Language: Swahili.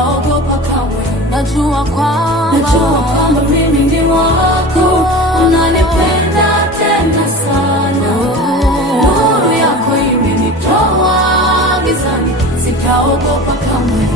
sitaogopa kamwe. Najua kwamba mimi ni wako, unanipenda tena sana. Nuru yako imenitoa gizani, sitaogopa kamwe.